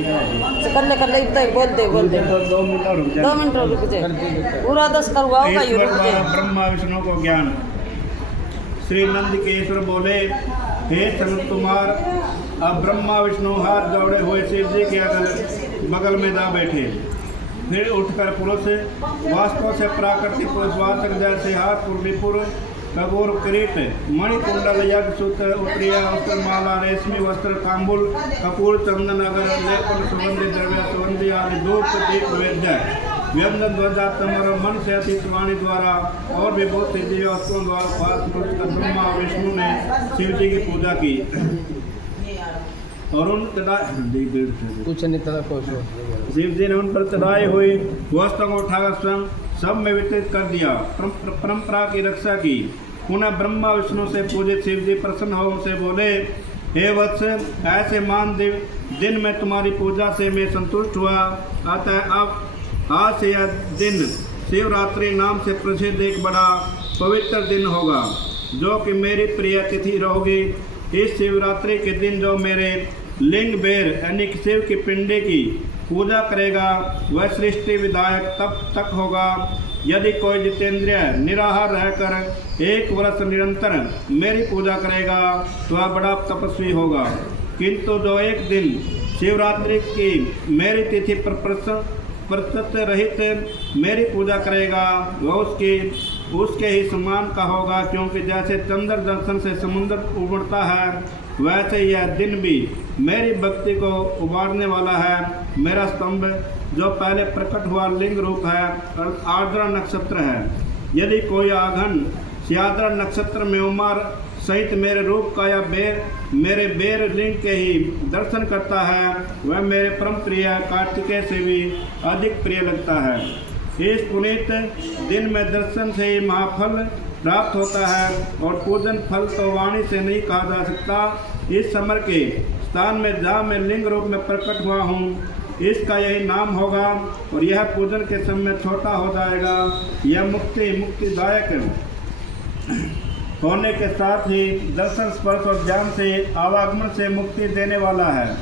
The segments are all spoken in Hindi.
कर ले इतना ही बोल दे 2 मिनट और रुक 2 मिनट और रुक जाए पूरा 10 करवा होगा ये रुक जाए। ब्रह्मा विष्णु को ज्ञान। श्री नंदकेश्वर बोले, हे संत कुमार, अब ब्रह्मा विष्णु हाथ जोड़े हुए शिव जी के बगल में जा बैठे। फिर उठकर पुरुष वास्तव से प्राकृतिक पुरुषवाचक जैसे हाथ पुर कपूर किरीट मणिकुंडल यज्ञ सूत्र उत्तरीय वस्त्र माला रेशमी वस्त्र तांबुल कपूर चंदन अगर लेपन सुगंधित द्रव्य सुगंधी आदि धूप दीप वैद्य व्यंजन ध्वजा तमर मन से अतीत वाणी द्वारा और भी बहुत सी दिव्य वस्तुओं द्वारा ब्रह्मा विष्णु ने शिव जी की पूजा की और उन शिव जी ने उन पर चढ़ाई हुई वस्त्रों को उठाकर स्वयं सब में वितरित कर दिया। परंपरा की रक्षा की। पुनः ब्रह्मा विष्णु से पूजित शिव जी प्रसन्न हो उनसे बोले, हे वत्स, ऐसे मान दिन में तुम्हारी पूजा से मैं संतुष्ट हुआ। अतः अब आज से यह दिन शिवरात्रि नाम से प्रसिद्ध एक बड़ा पवित्र दिन होगा, जो कि मेरी प्रिय तिथि रहोगी। इस शिवरात्रि के दिन जो मेरे लिंग बेर यानी शिव की पिंडी की पूजा करेगा वह सृष्टि विधायक तब तक होगा। यदि कोई जितेंद्रिय निराहार रहकर 1 वर्ष निरंतर मेरी पूजा करेगा तो वह बड़ा तपस्वी होगा। किंतु जो एक दिन शिवरात्रि की मेरी तिथि पर प्रसत रहित मेरी पूजा करेगा वह उसके ही समान का होगा, क्योंकि जैसे चंद्र दर्शन से समुद्र उबरता है वैसे यह दिन भी मेरी भक्ति को उबारने वाला है। मेरा स्तंभ जो पहले प्रकट हुआ लिंग रूप है और आर्द्रा नक्षत्र है। यदि कोई आघन श्याद्रा नक्षत्र में उमर सहित मेरे रूप का या मेरे बेर लिंग के ही दर्शन करता है वह मेरे परम प्रिय कार्तिकेय से भी अधिक प्रिय लगता है। इस पुनीत दिन में दर्शन से ही महाफल प्राप्त होता है और पूजन फल तो वाणी से नहीं कहा जा सकता। इस समय के स्थान में जहाँ मैं लिंग रूप में प्रकट हुआ हूँ इसका यही नाम होगा और यह पूजन के समय छोटा हो जाएगा। यह मुक्तिदायक होने के साथ ही दर्शन स्पर्श और ज्ञान से आवागमन से मुक्ति देने वाला है।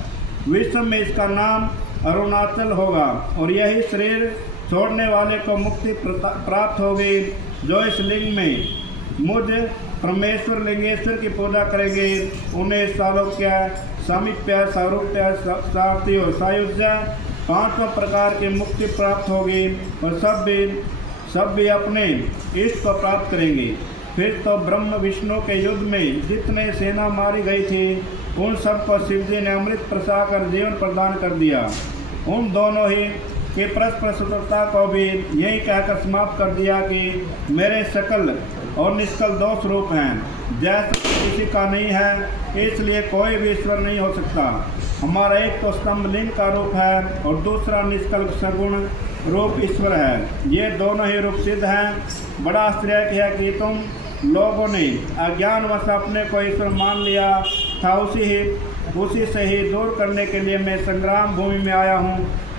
विश्व में इसका नाम अरुणाचल होगा और यही शरीर छोड़ने वाले को मुक्ति प्राप्त होगी। जो इस लिंग में मुझ परमेश्वर लिंगेश्वर की पूजा करेंगे उन्हें सालोक्य सामीप्य सारूप्य सार्थी और सायुज्य 5 प्रकार की मुक्ति प्राप्त होगी और सब भी अपने इष्ट को प्राप्त करेंगे। फिर तो ब्रह्म विष्णु के युद्ध में जितने सेना मारी गई थी उन सबको शिवजी ने अमृत प्रसा कर जीवन प्रदान कर दिया। उन दोनों ही कि परस्पर स्वतंत्रता को भी यही कहकर समाप्त कर दिया कि मेरे सकल और निष्कल 2 स्वरूप हैं, जैसा किसी का नहीं है इसलिए कोई भी ईश्वर नहीं हो सकता। हमारा एक तो स्तंभ लिंग का रूप है और दूसरा निष्कल सगुण रूप ईश्वर है। ये दोनों ही रूप सिद्ध हैं। बड़ा आश्चर्य है कि तुम लोगों ने अज्ञानवश अपने को ईश्वर मान लिया था, उसी से ही दूर करने के लिए मैं संग्राम भूमि में आया हूँ।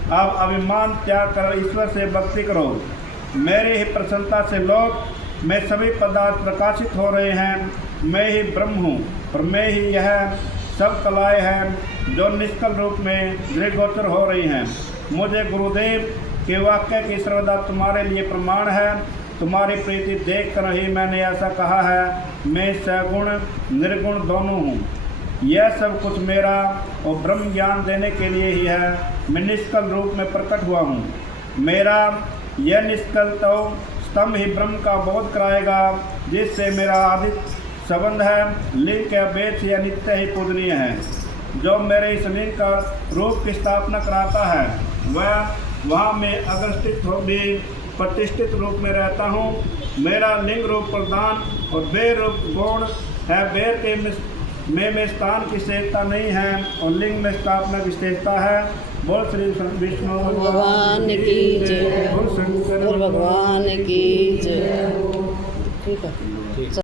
अब अभिमान त्याग कर ईश्वर से भक्ति करो। मेरी ही प्रसन्नता से लोग में सभी पदार्थ प्रकाशित हो रहे हैं। मैं ही ब्रह्म हूँ और मैं ही यह सब कलाएँ हैं जो निष्कल रूप में दृढ़गोचर हो रही हैं। मुझे गुरुदेव के वाक्य की सर्वदा तुम्हारे लिए प्रमाण है। तुम्हारी प्रीति देख कर ही मैंने ऐसा कहा है। मैं सगुण निर्गुण दोनों हूँ। यह सब कुछ मेरा और ब्रह्म ज्ञान देने के लिए ही है। मैं निष्कल रूप में प्रकट हुआ हूँ। मेरा यह निष्कल तो स्तंभ ही ब्रह्म का बोध कराएगा, जिससे मेरा आदि संबंध है। लिंग के वेद या नित्य ही पूजनीय है। जो मेरे इस लिंग का रूप की स्थापना कराता है वहाँ मैं अग्रस्थित होगी प्रतिष्ठित रूप में रहता हूँ। मेरा लिंग रूप प्रधान और बेर रूप गौण है। बेर के में स्थान की विशेषता नहीं है और लिंग में स्थापना की विशेषता है। बोल श्री विष्णु भगवान की जय। बोल शंकर भगवान की जय। ठीक है।